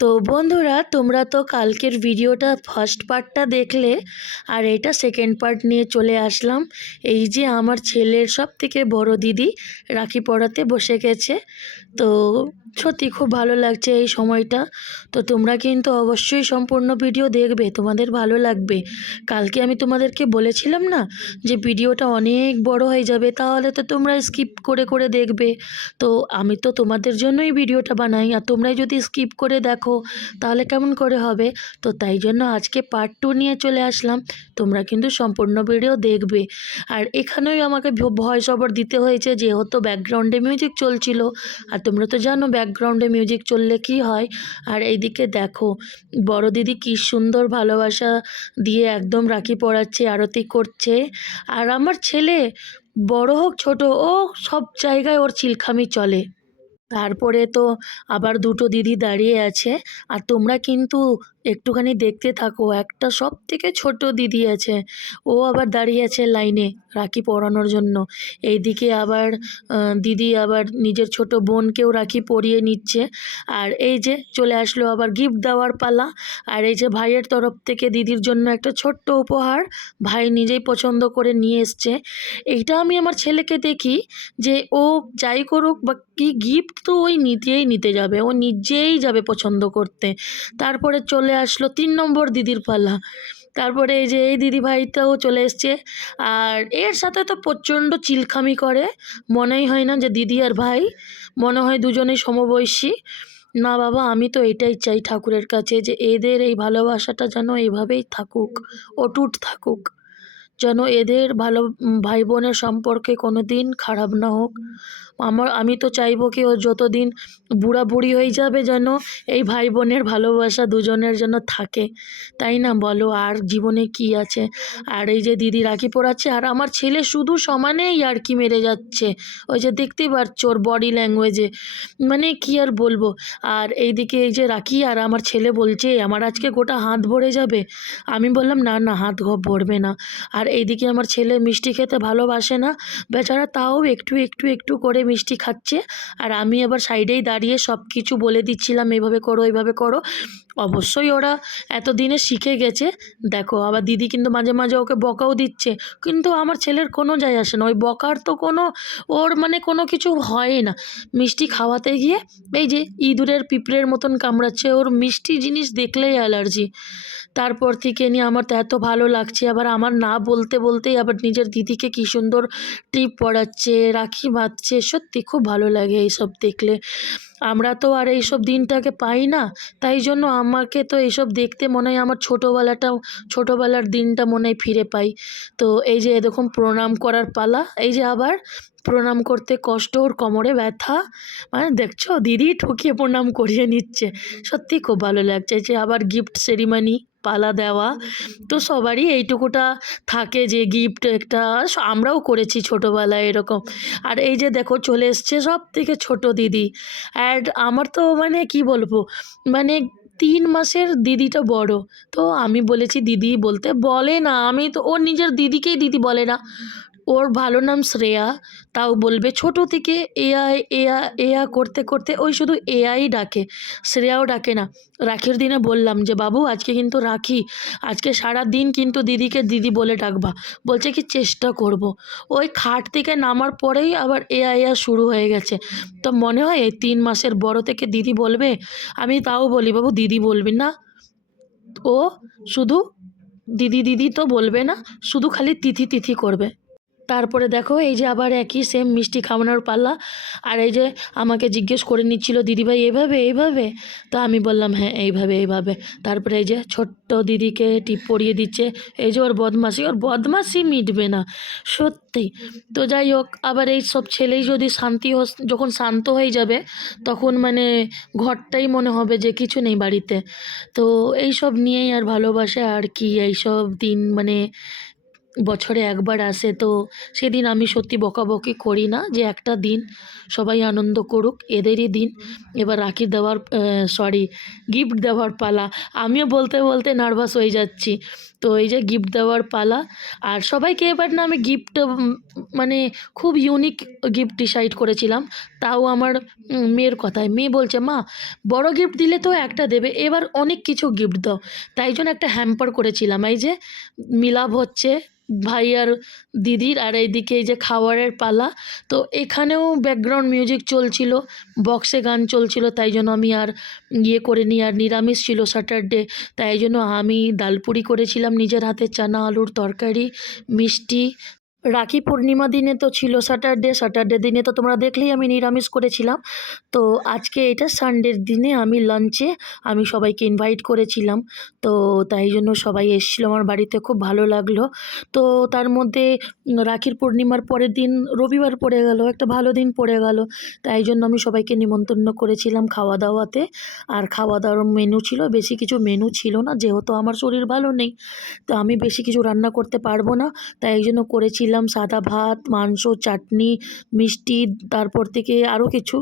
তো বন্ধুরা, তোমরা তো কালকের ভিডিওটা ফার্স্ট পার্টটা দেখলে, আর এটা সেকেন্ড পার্ট নিয়ে চলে আসলাম। এই যে আমার ছেলের সব থেকে বড় দিদি রাখি পরাতে বসে গেছে। তো সত্যি খুব ভালো লাগছে এই সময়টা। তো তোমরা কিন্তু অবশ্যই সম্পূর্ণ ভিডিও দেখবে, তোমাদের ভালো লাগবে। কালকে আমি তোমাদেরকে বলেছিলাম না যে ভিডিওটা অনেক বড় হয়ে যাবে, তাহলে তো তোমরা স্কিপ করে করে দেখবে। তো আমি তো তোমাদের জন্যই ভিডিওটা বানাই, আর তোমরাই যদি স্কিপ করে দেখো তাহলে কেমন করে হবে। তো তাই জন্য আজকে পার্ট 2 নিয়ে চলে আসলাম। তোমরা কিন্তু সম্পূর্ণ ভিডিও দেখবে। আর এখানেই আমাকে ভয়েস ওভার দিতে হয়েছে, যেহেতু ব্যাকগ্রাউন্ডে মিউজিক চলছিল। আর তোমরা তো জানো ব্যাকগ্রাউন্ডে মিউজিক চললে কি হয়। আর এইদিকে দেখো বড় দিদি কি সুন্দর ভালোবাসা দিয়ে একদম রাখি পরাচ্ছে, আরতি করছে। আর আমার ছেলে বড় হোক ছোট, ও সব জায়গায় ওর চিলখামি চলে। তারপরে তো আবার দুটো দিদি দাঁড়িয়ে আছে। আর তোমরা কিন্তু একটুখানি দেখতে থাকো, একটা সব থেকে ছোট দিদি আছে, ও আবার দাঁড়িয়ে আছে লাইনে রাখি পরানোর জন্য। এইদিকে আবার দিদি আবার নিজের ছোট বোনকেও রাখি পরিয়ে নিচ্ছে। আর এই যে চলে আসলো আবার গিফট দেওয়ার পালা। আর এই যে ভাইয়ের তরফ থেকে দিদির জন্য একটা ছোট্ট উপহার ভাই নিজেই পছন্দ করে নিয়ে এসছে। এইটা আমি আমার ছেলেকে দেখি যে ও যাই করুক বা কি গিফট, তো ওই নিতে যাবে, ও নিজেই যাবে পছন্দ করতে। তারপরে চলে আসলো 3 নম্বর দিদির পালা। তারপরে এই যে এই দিদি ভাইটাও চলে এসছে। আর এর সাথে তো প্রচণ্ড চিলখামি করে, মনেই হয় না যে দিদি আর ভাই, মনে হয় দুজনেই সমবয়সী। না বাবা, আমি তো এটাই চাই ঠাকুরের কাছে, যে এদের এই ভালোবাসাটা যেন এইভাবেই থাকুক, অটুট থাকুক, যেন এদের ভালো ভাই বোনের সম্পর্কে কোনো দিন খারাপ না হোক। আমি তো চাইবো কি ও যতদিন বুড়া বুড়ি হয়ে যাবে যেন এই ভাই বোনের ভালোবাসা দুজনের জন্য থাকে। তাই না বলো, আর জীবনে কি আছে। আর এই যে দিদি রাখি পরাচ্ছে, আর আমার ছেলে শুধু সমানেই ইয়ার্কি মেরে যাচ্ছে। ওই যে দেখতেই পাচ্ছ ওর বডি ল্যাঙ্গুয়েজে, মানে কি আর বলবো। আর এইদিকে এই যে রাখি, আর আমার ছেলে বলছে আমার আজকে গোটা হাত ভরে যাবে। আমি বললাম না না, হাত ভরবে না। আর এইদিকে আমার ছেলে মিষ্টি খেতে ভালোবাসে না বেচারা, তাও একটু একটু একটু করে মিষ্টি খাচ্ছে। আর আমি আবার সাইডেই দাঁড়িয়ে সব কিছু বলে দিচ্ছিলাম, এইভাবে করো এইভাবে করো। অবশ্যই ওরা এতদিনে শিখে গেছে। দেখো আবার দিদি কিন্তু মাঝে মাঝে ওকে বকাও দিচ্ছে, কিন্তু আমার ছেলের কোনো যায় আসে না, ওই বকার তো কোনো, ওর মানে কোনো কিছু হয় না। মিষ্টি খাওয়াতে গিয়ে এই যে ইঁদুরের পিঁপড়ের মতন কামড়াচ্ছে, ওর মিষ্টি জিনিস দেখলেই অ্যালার্জি। তারপর থেকে নিয়ে আমার তো এত ভালো লাগছে, আবার আমার না বলতে বলতেই আবার নিজের দিদিকে কী সুন্দর টিপ পড়াচ্ছে, রাখি বাঁধছে। সত্যি খুব ভালো লাগে এইসব দেখলে। আমরা তো আর এইসব দিনটাকে পাই না, তাই জন্য আমাকে তো এইসব দেখতে মনে হয় আমার ছোটোবেলার দিনটা মনে হয় ফিরে পাই। তো এই যে এরকম প্রণাম করার পালা, এই যে আবার প্রণাম করতে কষ্ট, ওর কোমরে ব্যথা, মানে দেখছো দিদি ঠকিয়ে প্রণাম করিয়ে নিচ্ছে। সত্যি খুব ভালো লাগছে। যে আবার গিফট সেরিমানি পালা দেওয়া, তো সবারই এইটুকুটা থাকে যে গিফট একটা, আমরাও করেছি ছোটোবেলায় এরকম। আর এই যে দেখো চলে এসছে সব থেকে ছোট দিদি। অ্যাড আমার তো মানে কি বলবো, মানে 3 মাসের দিদিটা বড়। তো আমি বলেছি দিদি বলতে, বলে না, আমি তো ওর নিজের দিদিকেই দিদি বলে না। ওর ভালো নাম শ্রেয়া, তাও বলবে ছোট থেকে এয়া এয়া এয়া করতে করতে ওই শুধু এয়াই ডাকে, শ্রেয়াও ডাকে না। রাখির দিনে বললাম যে বাবু আজকে কিন্তু রাখি, আজকে সারা দিন কিন্তু দিদিকে দিদি বলে ডাকবা। বলছে কি চেষ্টা করব। ওই খাট থেকে নামার পরেই আবার এয়া এয়া শুরু হয়ে গেছে। তো মনে হয় এই 3 মাসের বড় থেকে দিদি বলবে। আমি তাও বলি বাবু দিদি বলবি না, ও শুধু দিদি দিদি তো বলবে না, শুধু খালি তিথি তিথি করবে। তারপরে দেখো এই যে আবার একই সেম মিষ্টি খাওয়ানোর পালা। আর এই যে আমাকে জিজ্ঞেস করে নিচ্ছিল দিদিভাই এইভাবে এইভাবে, তো আমি বললাম হ্যাঁ এইভাবে এইভাবে। তারপরে এই যে ছোট্ট দিদিকে টিপ পরিয়ে দিচ্ছে। এই যে ওর বদমাশি মিটবে না সত্যি। তো যাই হোক, আবার এই সব ছেলেই যদি যখন শান্ত হয়ে যাবে, তখন মানে ঘরটাই মনে হবে যে কিছু নেই বাড়িতে। তো এই সব নিয়েই আর ভালোবাসে আর কি, এইসব দিন মানে বছরে একবার আসে, তো সেদিন আমি সত্যি বকাবকি করি না, যে একটা দিন সবাই আনন্দ করুক, এদেরই দিন। এবার রাখি দেওয়ার গিফট দেওয়ার পালা। আমিও বলতে বলতে নার্ভাস হয়ে যাচ্ছি। তো এই যে গিফট দেওয়ার পালা, আর সবাইকে এবার না আমি গিফট মানে খুব ইউনিক গিফট ডিসাইড করেছিলাম। তাও আমার মেয়ের কথায়, মেয়ে বলছে, মা বড় গিফট দিলে তো একটা দেবে, এবার অনেক কিছু গিফট দাও। তাই জন্য একটা হ্যাম্পার করেছিলাম। এই যে মিলাপ হচ্ছে ভাই আর দিদির, আর এইদিকে এই যে খাবারের পালা। তো এখানেও ব্যাকগ্রাউন্ড মিউজিক চলছিল, বক্সে গান চলছিল, তাই জন্য আমি আর ইয়ে করিনি। আর নিরামিষ ছিল স্যাটারডে, তাই জন্য আমি ডাল পুরি করেছিলাম নিজের হাতে, চানা আলুর তরকারি, মিষ্টি। রাখি পূর্ণিমা দিনে তো ছিল স্যাটারডে দিনে তো তোমরা দেখলেই আমি নিরামিষ করেছিলাম। তো আজকে এটা সানডের দিনে আমি লাঞ্চে আমি সবাইকে ইনভাইট করেছিলাম। তো তাই জন্য সবাই এসেছিলো আমার বাড়িতে, খুব ভালো লাগলো। তো তার মধ্যে রাখির পূর্ণিমার পরের দিন রবিবার পড়ে গেল, একটা ভালো দিন পড়ে গেল। তাই জন্য আমি সবাইকে নিমন্ত্রণ করেছিলাম খাওয়া দাওয়াতে। আর খাওয়া দাওয়ার মেনু ছিল, বেশি কিছু মেনু ছিল না, যেহেতু আমার শরীর ভালো নেই, তো আমি বেশি কিছু রান্না করতে পারবো না। তাই এই জন্য করেছিলাম সাদা ভাত, মাংস, চাটনি, মিষ্টি, তারপর থেকে আরও কিছু